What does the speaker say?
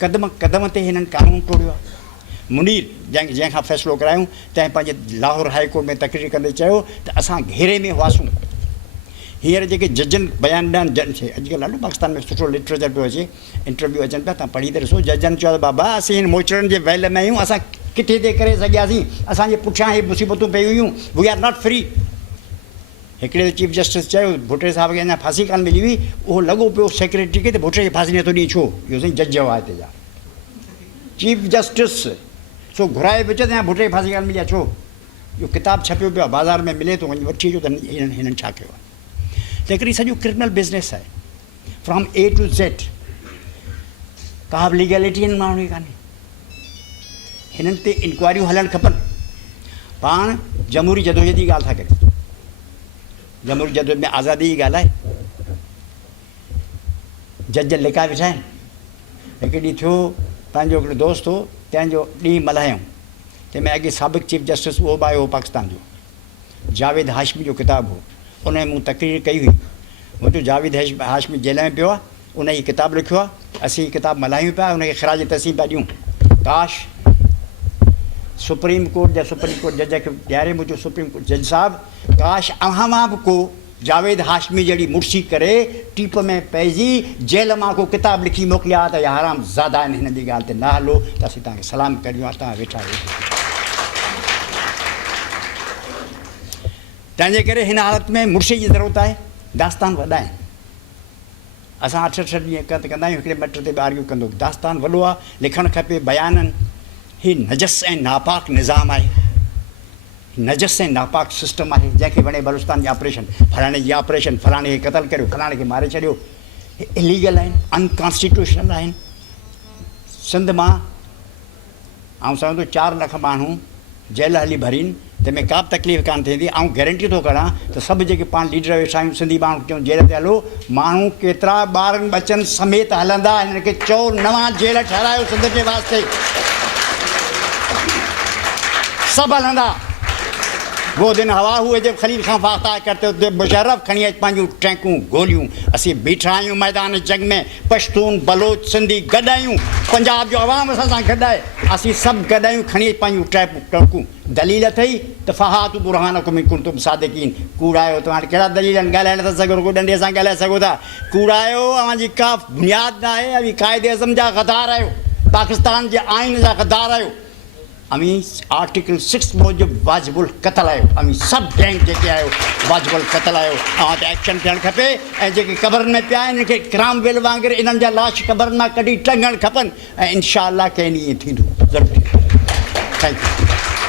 क़दम क़दम ते हिननि कानून तोड़ियो आहे। मुनीर जंहिंखां फ़ैसिलो करायूं तंहिं पंहिंजे लाहौर हाई कोर्ट में तकरीर कंदे चयो त असां घेरे में हुआसीं। हींअर जेके जजनि बयान ॾियनि अॼुकल्ह ॾाढो पाकिस्तान में सुठो लिटरेचर पियो अचे, इंटरव्यू अचनि पिया, तव्हां पढ़ी त ॾिसो। जजनि चयो त बाबा असीं हिन मोचड़नि जे वैल में आहियूं, असां किथे ते करे सघियासीं, असांजे पुठियां इहे मुसीबतूं पई हुयूं, वी आर नॉट फ्री। हिकिड़े चीफ जस्टिस चयो भुटे साहिब खे अञा फांसी कान मिली हुई, उहो लॻो पियो सेक्रेटरी खे त भुटे खे फांसी नथो ॾिए, छो? इहो साईं जज हुआ हिते जा चीफ जस्टिस, सो घुराए पियो चए भुटे खे फांसी कान मिली आहे, छो? इहो किताबु छपियो पियो आहे, बाज़ार में मिले थो, वञी वठी अचो त हिननि छा कयो आहे। त हिकिड़ी सॼो क्रिमिनल बिज़नेस आहे फ्रॉम A to Z। का बि लीगैलिटी हिन माण्हुनि खे कान्हे। हिननि ते इंक्वायरियूं हलणु खपनि। पाण जमहूरी जदोजहद जी ॻाल्हि था करियूं, जमहूरी जदोजहद में आज़ादी जी ॻाल्हि आहे। जज लिकाए वेठा आहिनि। हिकु ॾींहुं थियो, पंहिंजो हिकिड़ो दोस्त हो, तंहिंजो ॾींहुं मल्हायूं, तंहिंमें अॻे साबिक़ चीफ जस्टिस उहो बि आयो हो पाकिस्तान जो, जावेद हाशमी जो किताबु हो, उन में मूं तकरीर कई हुई। मुंहिंजो जावेद हाशमी जेल में पियो आहे, उन जी किताबु लिखियो आहे, असीं ही किताबु मल्हायूं पिया, उनखे ख़राज तहसीन पिया ॾियूं। काश सुप्रीम कोर्ट जज खे ॾियारे, मुंहिंजो सुप्रीम कोर्ट जज साहिबु, काश अव्हां मां बि को जावेद हाशमी जहिड़ी मुर्सी करे टीप में पइजी जेल मां को किताबु लिखी मोकिलिया त इहा हराम ज़ादा आहिनि, हिन जी ॻाल्हि ते न हलो त असीं तव्हांखे सलाम करियूं आहे, तव्हां वेठा आहियो। तंहिंजे करे हिन हालति में मुर्शी जी ज़रूरत आहे। दास्तान वॾा आहिनि, असां 8-8 ॾींहं कंदा आहियूं, हिकिड़े मैटर ते आर्ग्यू कंदो। दास्तान वॾो आहे, लिखणु खपे बयाननि। हीउ नजस ऐं नापाक निज़ाम आहे, नजस ऐं नापाक सिस्टम आहे, जंहिंखे वणे बलूचिस्तान जी ऑपरेशन, फलाणे जी ऑपरेशन, फलाणे खे क़तल करियो, फलाणे खे मारे छॾियो, इलीगल आहिनि, अनकॉन्स्टिट्यूशनल आहिनि। सिंध मां आउं सम्झो 4 लख माण्हू जेल हली भरीनि, तंहिंमें का बि तकलीफ़ कान थींदी। ऐं गारंटी थो करां त सभु जेके पाण लीडर वेठा आहियूं सिंधी माण्हू चऊं जेल ते हलो, माण्हू केतिरा ॿारनि बचनि समेत हलंदा। हिन खे चओ नवां जेल ठहिरायो सिंध जे वास्ते, सभु हलंदा। वो दिन हवा हुए जब खलील खां वाक़ा करते हुए मुशर्रफ खणी अच पंहिंजूं टैंकूं गोलियूं, असीं बीठा आहियूं मैदान जंग में, पश्तून बलोच सिंधी गॾु आहियूं, पंजाब जो आवाम असां सां गॾु आहे, असीं सभु गॾु आहियूं, खणी अच पंहिंजूं टैंकूं। दलील अथई त फ़हातु बुरहानकुम इन कुंतुम सादिकीन। कूड़ायो, तव्हां कहिड़ा दलील आहिनि? ॻाल्हाए नथा सघो, को डंडे सां ॻाल्हाए सघो था। कूड़ायो, अव्हांजी का बुनियादु न आहे, अवी क़ाइदे आज़म जा गद्दार आहियो, पाकिस्तान जे आइन जा गद्दार आहियो। अमी आर्टिकल 6 मूजिबि वाजिबुल क़तल आहियो, अमी सभु गैंग जेके आहियो वाजिबुल क़तल आहियो। तव्हां ते एक्शन थियणु खपे। ऐं जेके क़बरनि में पिया आहिनि, इनखे क्राम बिल वांगुरु इन्हनि जा लाश क़बरनि मां कढी टंगणु खपनि, ऐं इनशा अल्लाह कंहिं ॾींहुं ईअं थींदो ज़रूरु। Thank you.